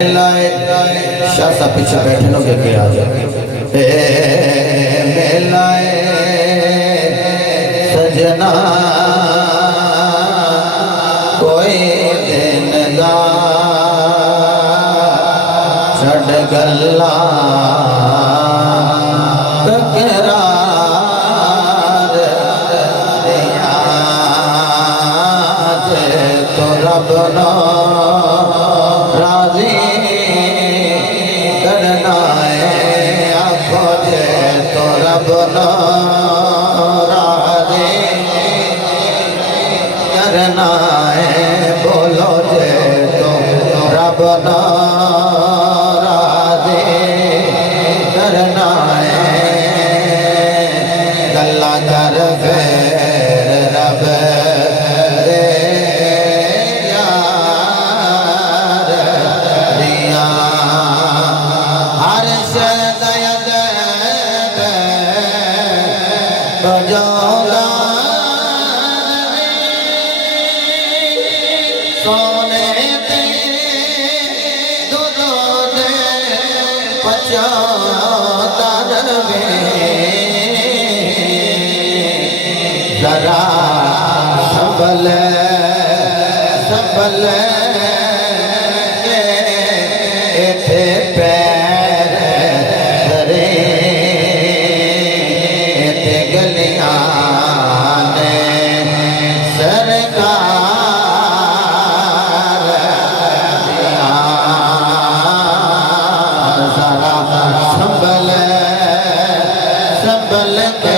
شاہ صاحب پیچھے بیٹھے لوگ کے آ جائے میلائے سجنا کوئی دن دا چھڑ گلا تکرار دیا تو رب نو راضی کرنا ہے آنکھوں جے تو رب نو راضی کرنا ہے بولو جے تو رب نو راضی کرنا ہے گلہ کر پھر رب ذرا سنبھل سنبھل کے ایتھے پیر دھرے ایتھے گلیاں نے سرکار دیا ذرا سنبھل سنبھل کے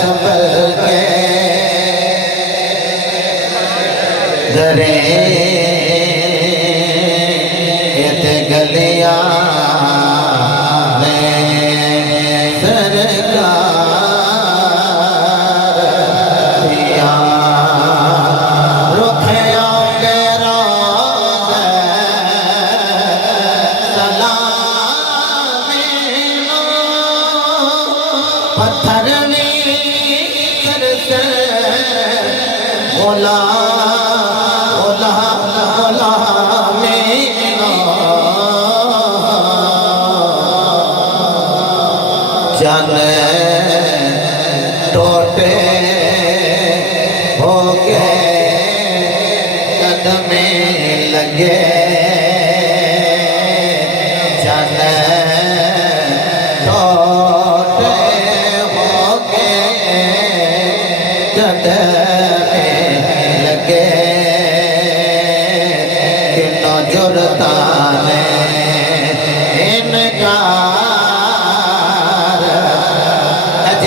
سنبھل کے درے ایتھے گلیاں نے سرکار دیا رکھیاں کے روضے سلامی پتھر نہیں کرتے غلام جان ٹوٹے ہو گئے قدمیں لگے جان ٹوٹے ہو گئے قدمیں لگے کنوں جرتاں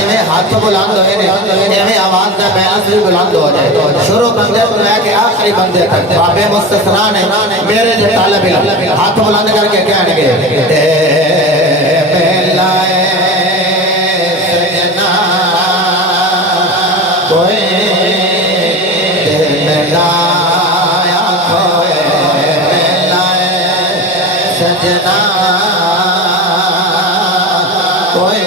نے ہاتھ بلند ہوئے نے ایویں آواز کا بیان بھی بلند ہو جائے شروع بندے تو لے کے آخری بندے تک بابے مستثنا نے میرے جو طالب علم ہاتھ بلند کر کے کہنے گے میلائے سجنا کوئی دن دا کوئی میلائے سجنا کوئی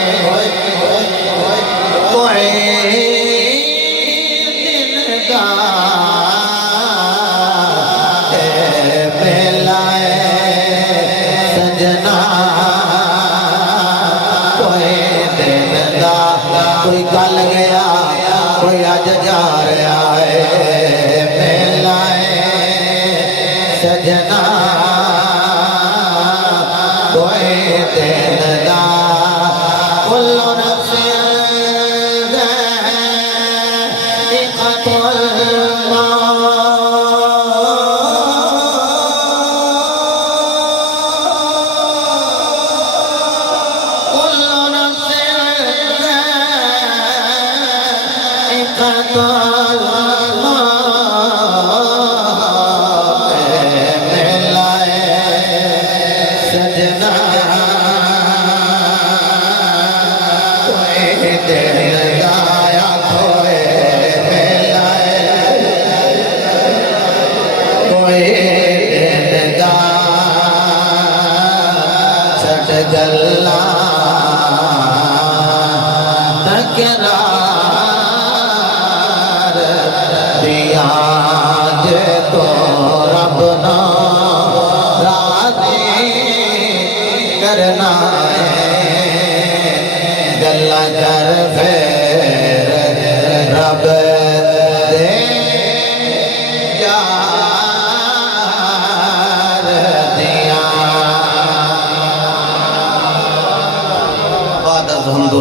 کوئی کل گیا کوئی آج جا رہا ہے میلائے سجنا کوئی دن دا کل نفس ذائقۃ الموت گلا تکرار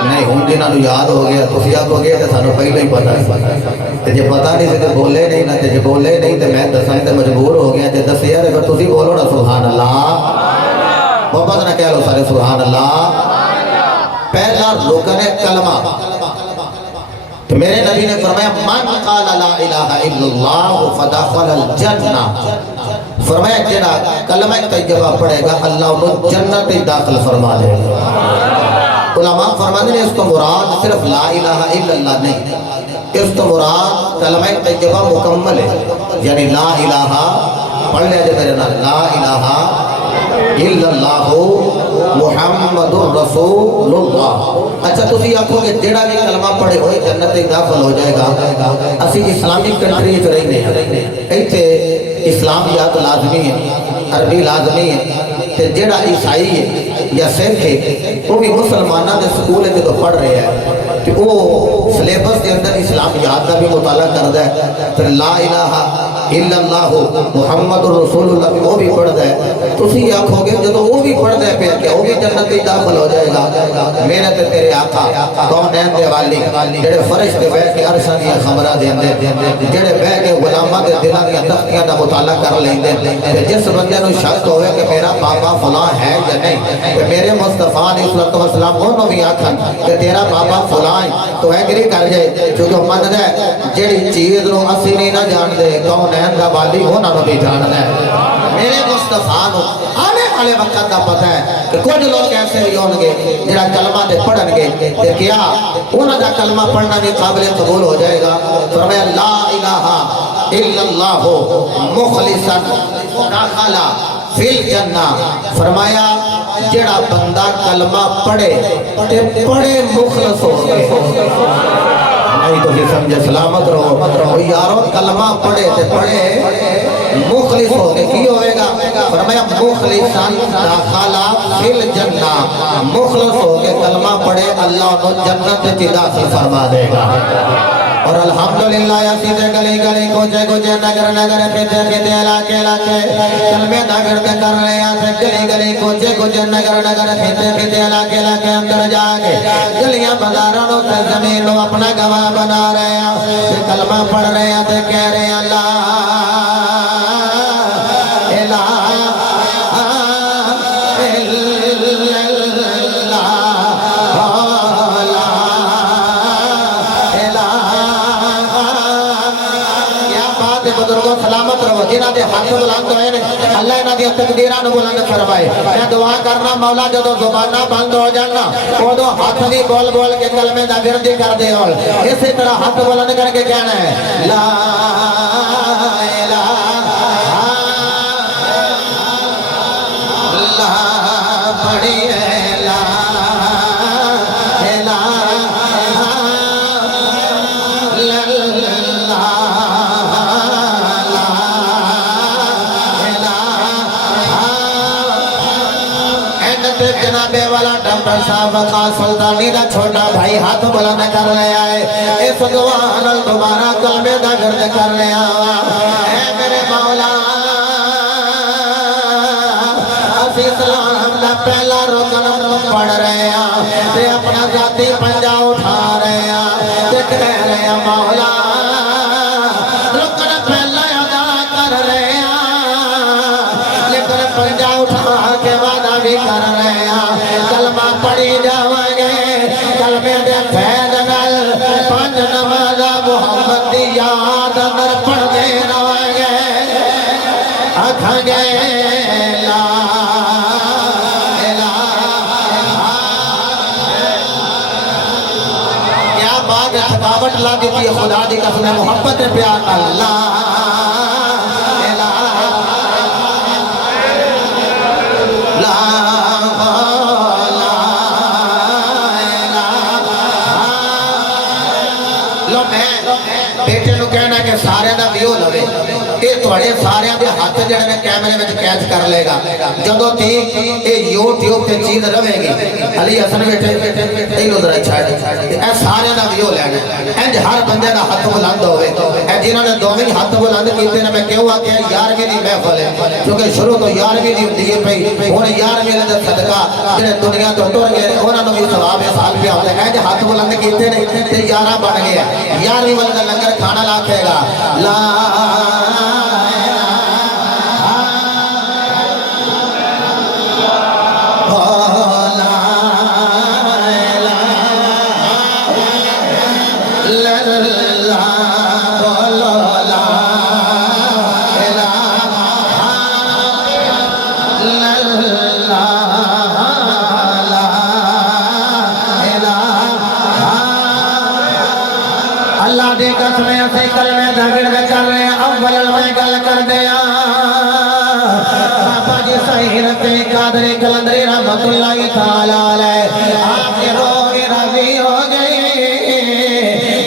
نہیں ہوں جنہوں نے یاد ہو گیا تسی آکھو گے تو سانو پہلے ہی پتا ہے جے پتا نہیں سے بولے نہیں نہ جے بولے نہیں تو میں دسن تے مجبور ہو گیا جے دسے یار اگر تسی بولو نا سبحان اللہ محبت نہ کہہ لو سارے سبحان اللہ پہلا رکن ہے کلمہ تو میرے نبی نے فرمایا من قال لا الہ الا اللہ فدخل الجنہ فرمایا جنہ کلمہ طیبہ پڑھے گا اللہ انہوں جنت داخل فرما دے گا علماء فرماتے ہیں اس کو مراد صرف لا الہ الا اللہ نہیں اس کو مراد کلمہ طیبہ مکمل ہے یعنی لا الہ پڑھ لیا جائے میرے نام لا الہ الا اللہ محمد رسول اللہ اچھا تسی آکھو کہ جڑا بھی کلمہ پڑھے ہوئے جنت داخل ہو جائے گا اسی اسلامی کنٹری چ رہنے ہیں ایتھے اسلامیات لازمی ہے عربی لازمی ہے تے جڑا عیسائی ہے یا سکھ ہے وہ بھی مسلمانہ دے سکول ہے جو پڑھ رہے ہیں کہ وہ سلیبس کے اندر اسلامیات کا بھی مطالعہ کرتا ہے پھر لا الہ الا اللہ محمد رسول اللہ بھی وہ بھی پڑھتا ہے تسی آکھو گے جب وہ بھی پڑھتا ہے پھر کیا وہ بھی جنت میں داخل ہو جائے گا میرے تے تیرے آقا کونین دے والی جڑے فرشتے بیٹھ کے عرشاں دی خبراں دیندے جڑے بیٹھ کے غلاماں دے دلاں دی تختیاں دا مطالعہ کر لیندے تے جس بندے نوں شک ہوئے کہ میرا بابا فلاں ہے یا نہیں تے میرے مصطفیٰ علیہ الصلوۃ والسلام انہوں بھی آکھن کہ تیرا بابا فلاں تو ایگری کر جائے کیونکہ من ہے جڑی چیز نو اسی نہیں نہ جان دے کونین دا والی انہاں نوں بھی جان ہے میرے مصطفیٰ نو آنے والے وقت دا پتہ ہے کہ کچھ لوگ ایسے بھی ہوں گے جڑا کلمہ دے پڑھن گے تے کیا انہاں دا کلمہ پڑھنا بھی قابل قبول ہو جائے گا فرمایا لا الہ الا اللہ مخلصا دخل فی الجنہ فرمایا جڑا بندہ کلمہ پڑھے تے پڑھے مخلص ہو گئے نہیں تو سمجھے سلامت رہو یارو کلمہ پڑھے تے پڑھے مخلص ہو گئے کی ہوئے گا فرمایا مخلصاً داخلہ فی الجنہ مخلص ہو کے کلمہ پڑھے اللہ انہوں جنت کی داخل فرما دے گا اور الحمدللہ یا سیدھے گلی گلی کوچے کوچے نگر نگر پیتے پیتے علاقے علاقے کلمے نگر دے کر رہے ہیں گلی گلی کوچے کوچے نگر نگر پیتے پیتے علاقے علاقے اندر جا کے گلیاں بازاروں سے زمین اپنا گواہ بنا رہے ہیں کلمہ پڑھ رہے ہیں تے کہہ رہے ہیں اللہ سلامت رہو جنہاں دے ہاتھ بلند ہوئے نے اللہ انہاں دی تقدیراں بلند فرمائے میں دعا کرنا مولا جدو زبانہ بند ہو جانا اودو ہاتھ بھی بول بول کے کلمے دا ورد کر دے اور اسی طرح ہاتھ بلند کر کے کہنا ہے لا الہ اللہ بڑی ہے لا جنابے والا ڈاکٹر صاحب خاص سلطانی دا چھوٹا بھائی ہاتھ بلند کر لے آئے اس دعا نال دوبارہ کلمے دا گرد کر لے آوا اے میرے مولا اسی اسلام دا پہلا رکن پڑھ رہے ہیں تے اپنا ذاتی پنجا اٹھا رہے ہیں تے کہہ رہے ہیں مولا رکن پہلا ادا کر رہے ہیں لیکن پنجا اٹھا کے وعدہ بھی کر رہے ہیں کلمہ پڑھی جاویں گے کلمے دے فیض نال پانچ نماز محمد دی یاد اندر پڑھ دے رہیں گے آکھاں گے لا الہ کیا بات ہے تھکاوٹ لگی تھی خدا دی قسم محبت پیار اللہ سارے دا ویو لوے یہ تھوڑے سارے دے ہاتھ جڑے میں کیمرے میں کیچ کر لے گا جدو تھی یہ یوٹیوب تے چیز رہے گی علی حسن بیٹھے یہ لوگ ذرا چھاڑ اے سارے دا ویو لینا انج ہر بندے دا ہاتھ بلند ہوئے اے جنہوں نے دوویں ہاتھ بلند کیتے نے میں کیوں آکھیا 11ویں دی محفل ہے کیونکہ شروع تو 11ویں دی ہوندی ہے پئی ہن 11ویں دا صدقہ جڑے دنیا تو ٹر گئے انہاں نوں بھی ثواب ہے سال پہ ہوندا ہے کہ ہاتھ بلند کیتے نے تے 11 بن گیا 11ویں والا لنگر کھانا لاکھے گا لا اللہ دے قسمیں اسے کلمے دھگڑ دے کر رہے ہیں اول میں گل کر دیا بابا جی سہیرت قادری کلندری رحمت اللہ تعالیٰ علیہ آپ کے روح راضی ہو گئے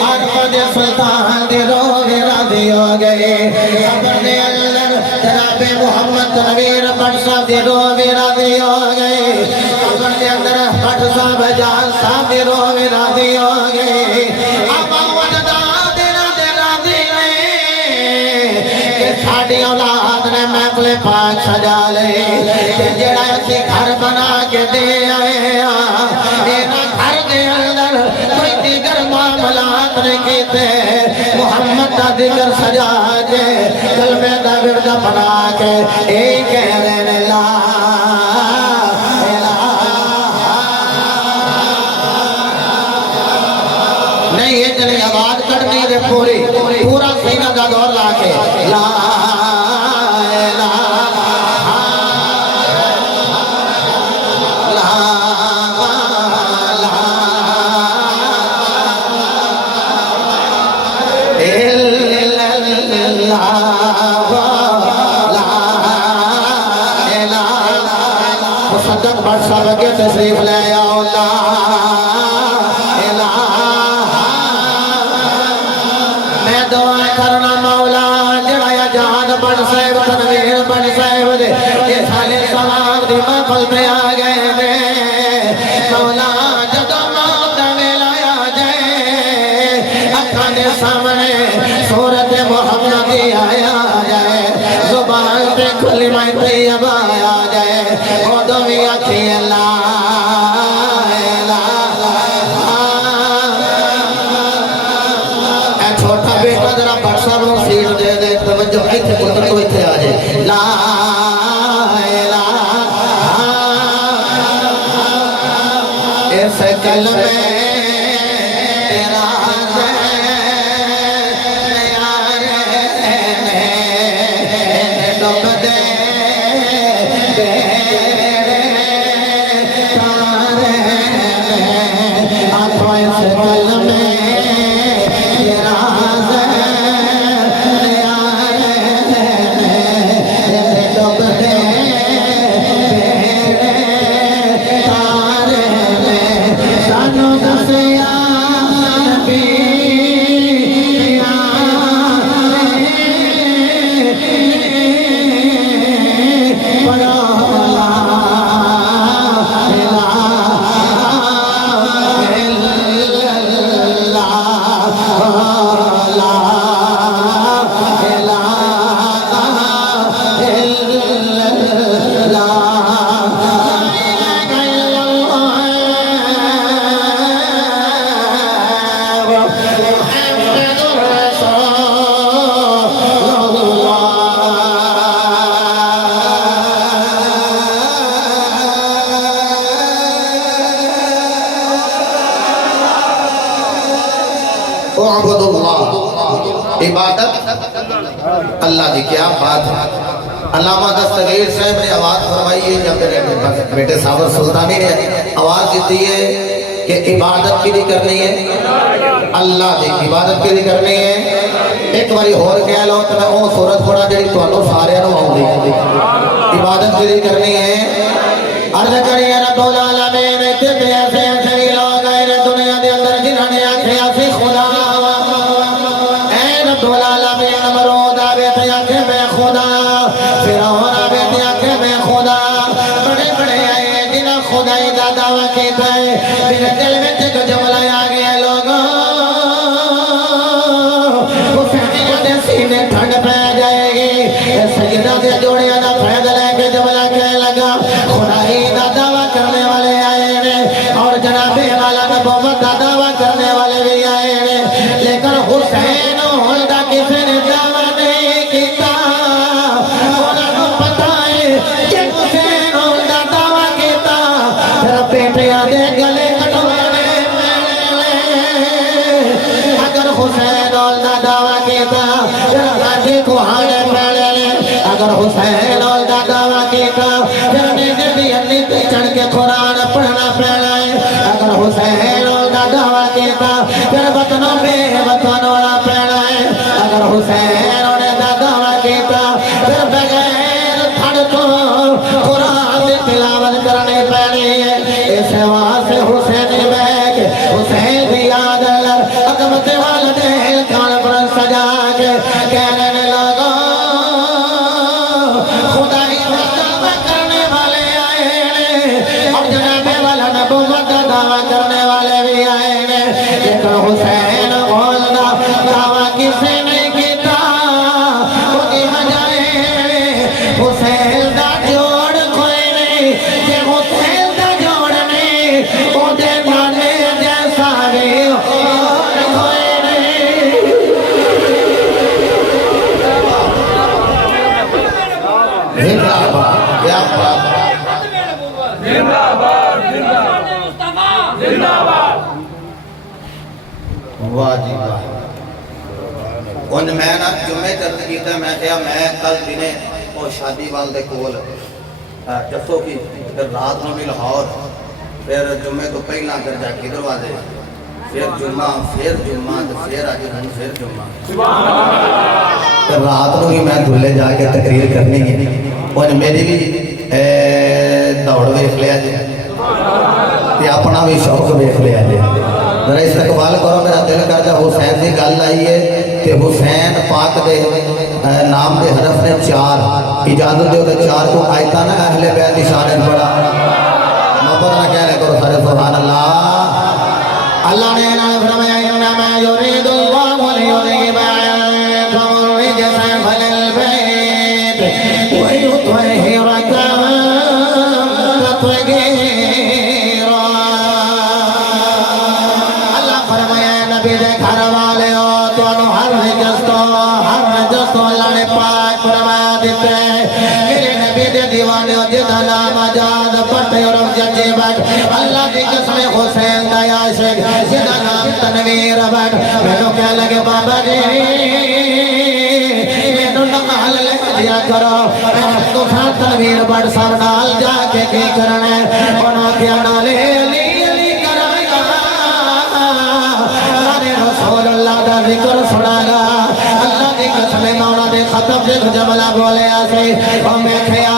اکبر سلطان دے روح راضی ہو گئے خبر دے اللہ جناب محمد تنویر بٹ صاحب دے روح راضی ہو گئے خبر دے اندر بٹ صاحب جان صاحب دے روح راضی ہو گئے ساڑی اولاد نے محفل پاک سجا لے جڑا اسی گھر بنا کے دے آئے اینا گھر دے اندر کوئی دیگر معاملات نے کیتے محمد دا دیگر سجا کے کلمے دا ورد بنا کے ایک کہہ رہے لا نہیں یہ جلے آواز کٹنی دے پورا سینہ دا دور لا کے لا مصدق بٹ صاحب کے تشریف لے آؤ میں دعا کرنا مولا جڑایا جہان بٹ صاحب تنویر بٹ صاحب دے یہ سالے سواب دی محفل پہ آ گئے دے مولا جدو موت ویلا آ جائے اکھاں دے سامنے صورت محمدی آیا جائے زبان پہ کلمہ طیبہ آیا جائے خودوں بھی اکھی اللہ چھوٹا بیٹا ذرا بٹ صاحب نوں سیٹ دے دے توجہ ایتھے پتر تو ایتھے آ جائے لا الہ اس کلمے تیرا ڈوب دے آنکھوں اس کلمے اعبد اللہ عبادت اللہ دی کیا بات ہے علامہ دستگیر صاحب نے آواز فرمائی ہے جب میرے بیٹے صابر سلطانی نے آواز دیتی ہے کہ عبادت کی بھی کرنی ہے اللہ دی عبادت کی بھی کرنی ہے ایک باری اور کہہ لو تو میں وہ صورت پڑھا جڑی تانوں سارے نوں آؤندی عبادت کی بھی کرنی ہے عرض کریے رب العالمین تے ایسے ایسے لوگ آئے دنیا دے اندر جنہاں نے آکھیا سی خدا اے رب العالمین نمرود آوے تے آکھے میں خدا فرعون آوے تے آکھے میں خدا بڑے بڑے آئے جنہاں خدائی دا دعویٰ کیتا ہے میرے دل میں تے جملہ آ گیا لوگوں وہ فہمیوں دے دے جوڑیاں دا فائدہ لے کے جملہ کہنے لگا خدائی دا دعویٰ کرنے والے آئے نے اور جناب والا نبوت دا دعویٰ کرنے والے بھی آئے نے لیکن حسین ہولدہ کسی نے دعویٰ نہیں کیتا انہوں نے پتا ہے کہ حسین ہولدہ دعویٰ کیتا پھر پیٹیاں دے گلے کٹوانے اگر حسین ہولدہ دعویٰ کیتا پھر غازی کو ہانے پہلے اگر حسین ہولدہ دعویٰ کیتا پھر نیجے بھی انہی پہ چڑھ کے قرآن پڑھنا پہلے اگر حسین ہولدہ دعویٰ کیتا پھر وطنوں پہ وطنوں پہلے اگر حسین ہولدہ دعویٰ کیتا پھر بغیر پھڑ تو قرآن تلاوت کرنے پہلے اس واسطے حسین بیگ حسین بھی یاد لر عظمت والدین کان پر سجا کے کہنے لگا خدائی دعویٰ کرنے والے آئے اور جناب والا نبوت دعویٰ کرنے والے بھی آئے لیکن حسین ہولدہ دعویٰ کسی نہیں کیتا وہی بجائے حسین دا جوڑ کوئی نہیں کہ حسین دا جوڑ نہیں وہ دے نانے جیسا بھی اور کوئی نہیں زندہ باد یا بات زندہ باد زندہ باد واہ جی واہ ان میں نا جمعے چرد کیتا میں کہا میں کل دنے وہ شادی والدے کول جسو کی پھر رات میں بھی لاہور پھر جمعے تو پہلا کر جا کے دروازے پھر جمعہ پھر آج رن پھر جمعہ پھر رات میں میں دھلے جا کے تقریر کرنی ہے ان میری بھی دوڑ ویخ لیا جی اپنا بھی شوق ویخ لیا جی ذرا استقبال کرو میرا دل کرتا حسین کی گل آئی ہے کہ حسین پاک دے نام دے حرف نے 4 اجازت دے تو 4 کو آیتا نا اہل بیت کی شان پڑا محبت نہ کہہ رہے کرو سارے سبحان اللہ اللہ نے انہوں نے فرمایا انما یرید اللہ لیذہب عنکم الرجس اہل البیت ویطہرکم تطہیرا اللہ فرمایا نبی دے گھر والے ہو تو ہر رجس تو اللہ نے پاک فرمایا دیتے میرے نبی دے دیوانے ہو جدہ نام آجاد پڑھتے اور ججے بٹ اللہ دی قسم حسین دا عاشق جدہ نام تنویر بٹ میں تو کہہ لگے بابا جی میں تو نقال لے دیا کرو میں تو ساتھ تنویر بٹ سب نال جا کے کی کرنے انہوں کیا نالے علی علی کرائے گا سارے رسول اللہ دا ذکر سنا گا اللہ دی قسم مولا دے خطب دے جملہ بولے آسے اور میں کھیا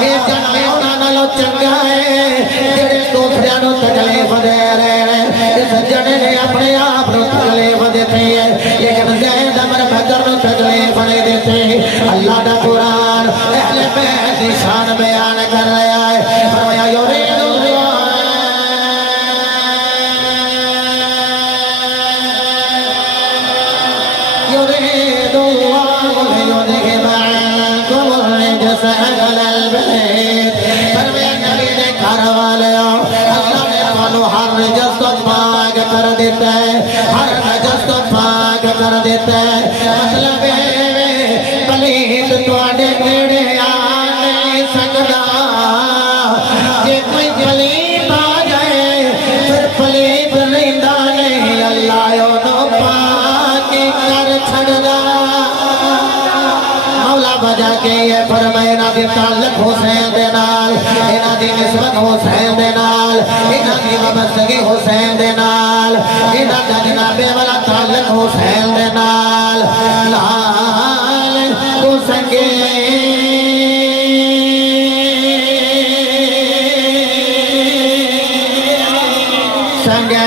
ایک جنمے انہاں نالو چنگا ہے جڑے دوسریانو تکلیف دے رہے ہیں اس جنے نے اپنے آپ نو تکلیف دیتے ہیں لیکن زید امر بکر نو تکلیف نہیں دیتے اللہ دا قرآن اہل بیت دی شان بیان کر رہا ہے فرمایا یرید اللہ يريد الله ليذهب عنكم الرجس أهل البيت فرمایا نبی نے گھر والے اللہ نے تانوں ہر رجس تو پاک کر دیتا ہے ہر رجس تو پاک کر دیتا ہے مطلب ہے پلیت تواڈے نیڑے آ نہیں سکدا جے کوئی پلیت آ جائے پھر پلیت رہندا نہیں اللہ اونوں پاک کر چھڑدا مولا بجا کے یہ فرمائے انہاں دی تعلق حسین دے نال انہاں دی نسبت حسین دے نال انہاں دی وابستگی حسین دے نال انہاں دا جناب والا تعلق حسین دے نال لال کو سنگے سنگے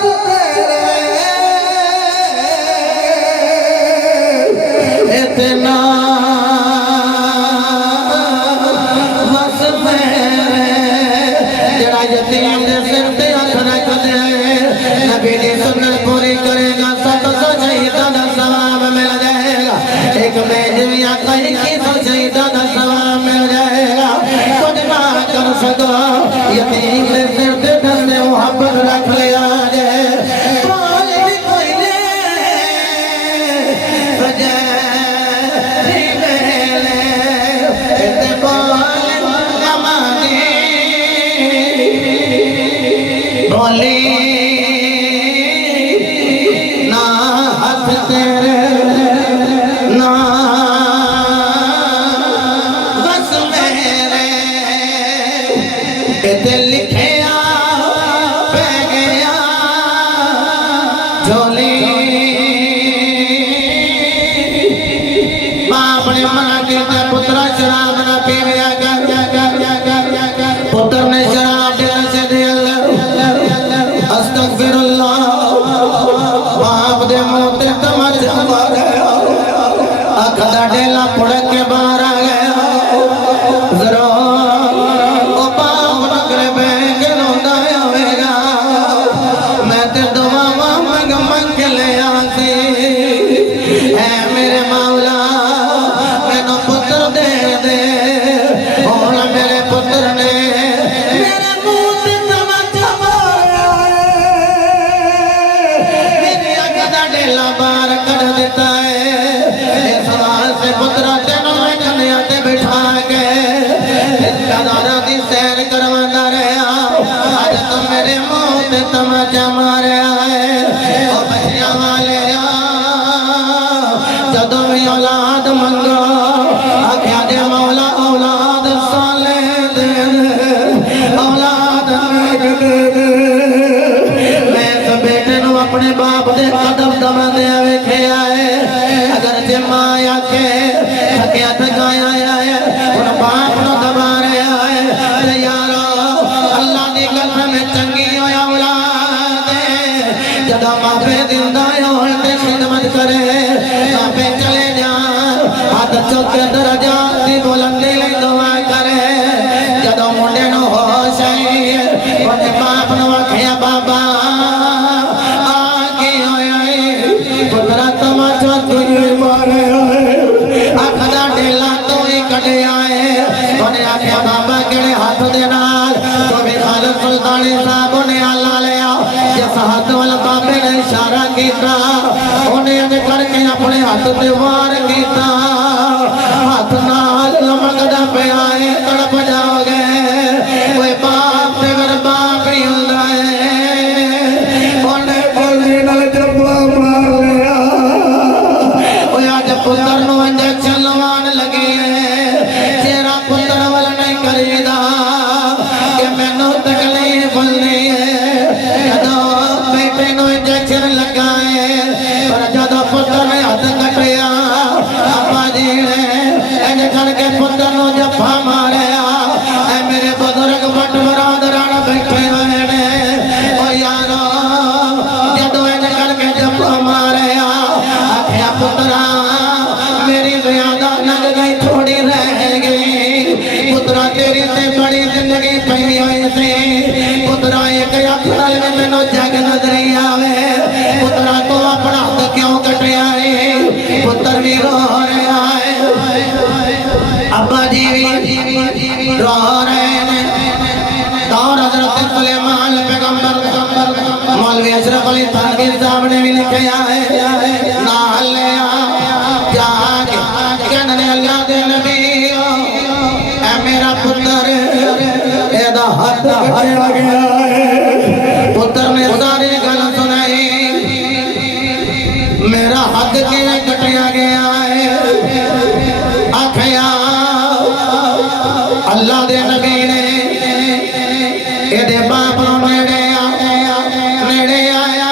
Thank you. ذرا یتیم دے سر تے ہاتھ رکھ دے نبی دی سنت پوری کرے گا 700 شہیداں دا ثواب مل جائے گا ایک بیجوی آقا 2100 شہیداں دا ثواب مل جائے گا کچھ نہ کر سکو یتیم دے سر تے دست محبت رکھ لیا جائے ڈیلا پڑک کے باہر آ گیا ذرا او باپ نکرے بینک روندہ ہوئے گا میں تے دعا منگ کے لے آتی اے میرے مولا میں نو پتر دے دے ہونا میرے پتر نے میرے منہ تے تمچا مارا میری اگہ دا ڈیلا باہر کر دیتا ہے پترہ تینوں میں کنیاتے بٹھا کے دارہ دی سیر کروانا رہا آج تم میرے منہ تے تمچا مارے آئے او بچیاں والے جدو بھی اولاد منگو آکھیا دے مولا اولاد صالح دے اولاد نیک دے میں تو بیٹے نو اپنے باپ دے قدم دبا دے ویکھے آئے اگر جمع آیا کے تھکیا تھکایا آیا ہے ان باپ نو دبا رہے آئے یارو اللہ دی قسم میں چنگی ہویا اولاد جدا ماپے زندہ ہوتے خدمت کرے ماپے چلے جان ہاتھ چوکے درجات دی بلندی لئی دعا کرے جدا منڈے نو ہوش آئی ان باپ نو آکھیا بابا آگے ہویا ہے پترہ تماچا تجھے مارے آخدا ڈیلا تو ہی کٹے آئے انہیں آکھیا بابا کڑے ہاتھ دینار تو بھی خالد سلطانی صاحب انہیں اللہ لیا جس ہاتھ والا بابے نے اشارہ کیتا انہیں انہیں کر کے اپنے ہاتھ دیوار کیتا ہاتھ نال لمکدہ پہ آئے تڑپ جاؤ گئے کوئی باپ سے گر باپ ہی ہلدا ہے انہیں بولنے نال جبا مار لیا پتر نو انجیکشن لوان لگی ہے تیرا پتر والا نہیں کرے دا کہ میں نو تکلیف نہیں ہے جدو بیٹے نو انجیکشن لگائے پر جدو پتر نے ہاتھ کٹیا اپا جی نے انجیکشن کے پتر نو جفا ماریا اے میرے بزرگ بٹ برادران بیٹھے ہوئے نے او یارو جدو انجیکشن کے جفا ماریا آکھیا پترہ میری زیادہ لگ گئی تھوڑی رہ گئی پترہ تیری سے بڑی زندگی پہنی ہوئی سی پترہ ایک اکھرل میں منو جگ نظری آوے پترہ تو اپنا حد کیوں کٹے آئے پتر بھی رو رہے آئے ابا جی رو رہے ہیں دور حضرت سلیمان پیغمبر مولوی اشرف علی تھانوی صاحب نے بھی لکھے آئے نال لے جاگے کہنے اللہ دے نبی اے میرا پتر اے دا ہاتھ کٹیا گیا ہے پتر نے ساری گل سنائی میرا ہاتھ کیوں کٹیا گیا ہے آکھیا اللہ دے نبی نے اے دے باپ نو نیڑے آیا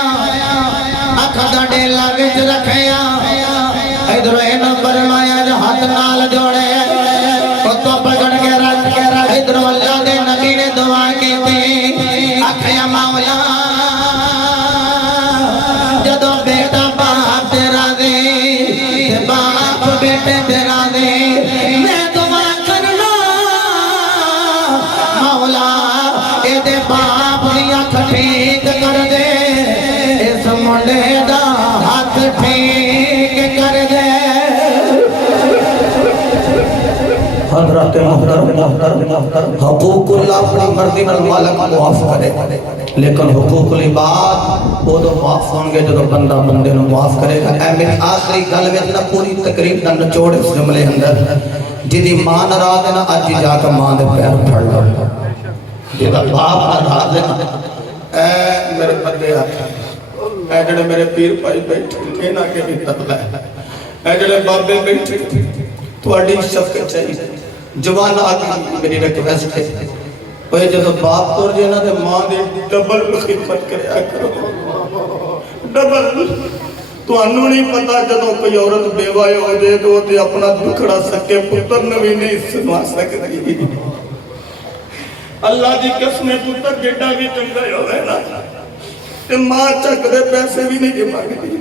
اکھ دا ڈیلا وچ رکھیا ادھر اینو فرمایا جو ہاتھ نال جوڑے تو پکڑ کے رکھ ادھر اللہ دے نبی نے دعا کی تھی آکھیا مولا جدو بیٹا باپ تیرا دے باپ بیٹے تیرا دے میں دعا کرنا مولا اے دے باپ دی اکھ ٹھیک کر دے اس منڈے دا ہاتھ ٹھیک کر دے حضرت محترم حقوق اللہ اپنی مرضی نال مالک معاف کرے لیکن حقوق العباد وہ تو معاف ہوں گے جو بندہ بندے نو معاف کرے گا. اے میری آخری گل وچ نہ پوری تقریر دا نچوڑ اس جملے اندر جدی ماں ناراض ہے نا اج جا کے ماں دے پیر پھڑ لو جدا باپ ناراض ہے اے میرے بندے اے جڑے میرے پیر بھائی بیٹھے انہاں کے بھی تبلا ہے اے جڑے بابے بیٹھے تواڈی شفقت چاہیے جوان آدمی میری ریکویسٹ ہے وہ جب باپ تور جینا دے ماں دے ڈبل خدمت کریا کرو ڈبل تو انہوں نہیں پتا جدو کوئی عورت بیوہ ہو جائے تو تے اپنا دکھڑا سکے پتر نوی نہیں سنوا سکتی اللہ دی قسم پتر جیڑا بھی چنگا ہوئے نا تے ماں چک دے پیسے بھی نہیں جمع گئی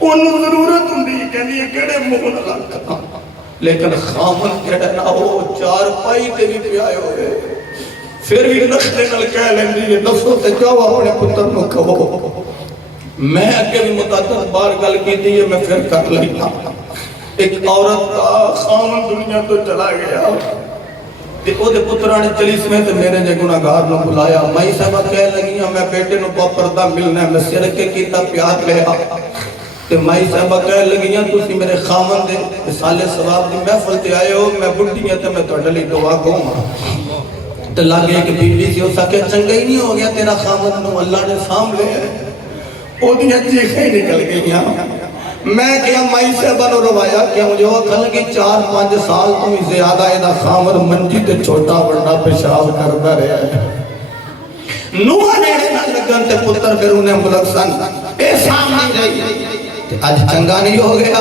انہوں ضرورت ہوں دی کہنی ہے کہڑے مہن لگتا لیکن خامن کہڑا نہ ہو چار پائی تے بھی پیائے ہوئے پھر بھی نخلے نل کہہ لیں دی دسو تے جاؤ اپنے پتر نو کہو میں اگے بھی متعدد بار گل کی تھی میں پھر کر لیتا ایک عورت کا خامن دنیا تو چلا گیا تے او دے پترانے چلیس میں تے میرے جے گناہگار نو بلایا مائی صاحبہ کہہ لگی میں بیٹے نو پردہ ملنا ہے میں سرکے کیتا پیار لیا تے مائی صاحبہ کہہ لگیاں تسی میرے خامن دے سالے ثواب دی محفل تے آئے ہو میں بڑھڑیاں تے میں توڑا لی دعا کہوں تے لگے کہ بی بی سی ہو سکے چنگا ہی نہیں ہو گیا تیرا خامن نو اللہ نے سام لے ہے او دیاں چیخیں نکل گئیاں میں کیا مائی صاحبہ نو روایا کہ مجھے وہ کھل کی 4-5 سال تو ہی زیادہ ایدہ خامن منجی تے چھوٹا بڑا پیشاب کرتا رہا ہے نوہ نیڑے نہ لگن تے پتر بیرونے ملک سن اے سامنے رہی آج چنگا نہیں ہو گیا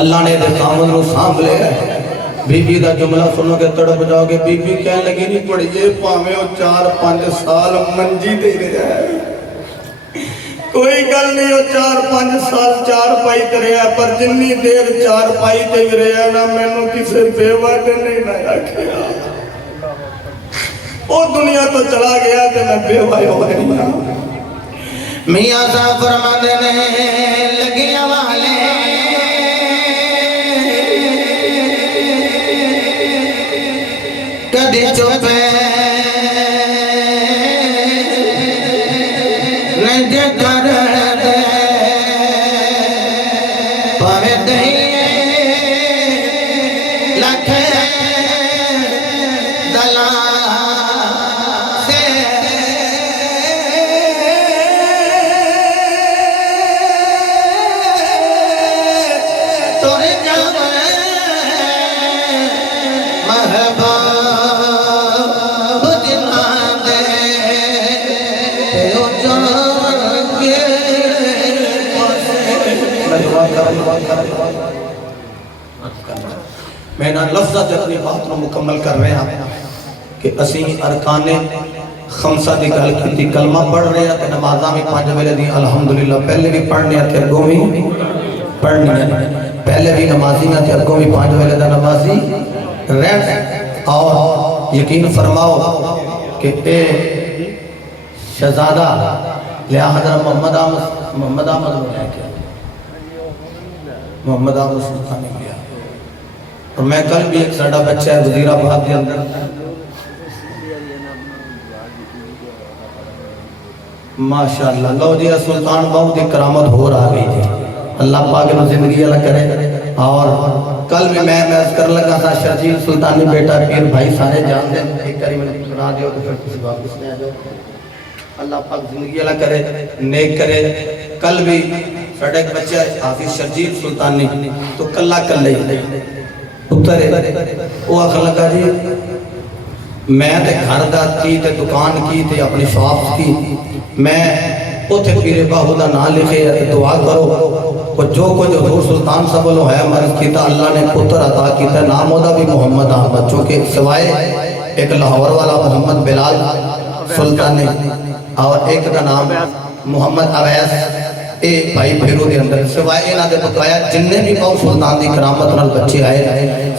اللہ نے دے خامن رو سانگ لے بی بی دا جملہ سنو گے تڑپ جاؤ گے بی بی کہنے لگی نہیں پڑھئے پاہمیں وہ 4-5 سال منجی دے رہے ہیں کوئی گل نہیں ہو 4-5 سال 4 پائی کرے ہیں پر جنی دیر 4 پائی دے رہے ہیں نا میں نو کسے بیوہ دے نہیں نہ کیا وہ دنیا تو چلا گیا کہ میں بیوہ ہو رہی ہوں میاں صاحب فرما دینے لگیا والے کدی چپے نہیں جے کر دے پاوے دہیے لکھے دلان سے تورے جانے محبوب جنا دے تیو جان کے میں نے لفظہ اپنی بات کو مکمل کر رہے ہیں کہ اسی ارکان خمسہ دی گل کی تھی کلمہ پڑھ رہے ہیں کہ نمازہ میں 5 ویلے دی الحمدللہ پہلے بھی پڑھنے ہیں کہ ارگوں بھی پڑھنے ہیں پہلے بھی نمازی ہیں کہ ارگوں بھی 5 ویلے دا نمازی رہن اور یقین فرماؤ کہ اے شہزادہ لیا حضرت محمد آمد سلطان نے کیا اور میں کل بھی ایک سڑا بچہ ہے وزیر آباد کے اندر ماشاءاللہ لو جی سلطان بہت ہی کرامت ہو رہا گئی تھی اللہ پاک نے زندگی اللہ کرے اور کل بھی میں محض کر لگا تھا شرجیل سلطانی بیٹا پیر بھائی سارے جان دیں ایک کری میں سنا دیو تو پھر کسی واپس میں آ جاؤ اللہ پاک زندگی اللہ کرے نیک کرے کل بھی سڑے ایک بچہ حافظ شرجیل سلطانی تو کلہ کل لئی اترے وہ آخر لگا جی میں تے گھر دا کی تے دکان کی تے اپنی شاپ کی میں اتھے پیرے باہو دا نام لکھے دعا کرو اور جو کچھ حضور سلطان صاحب لو ہے مرض کیتا اللہ نے پتر عطا کیتا نام ہوتا بھی محمد احمد چونکہ سوائے ایک لاہور والا محمد بلال سلطانی اور ایک کا نام محمد اویس اے بھائی بھیرو دے اندر سوائے انہاں دے بقایا جننے بھی باہو سلطان دی کرامت نال بچے آئے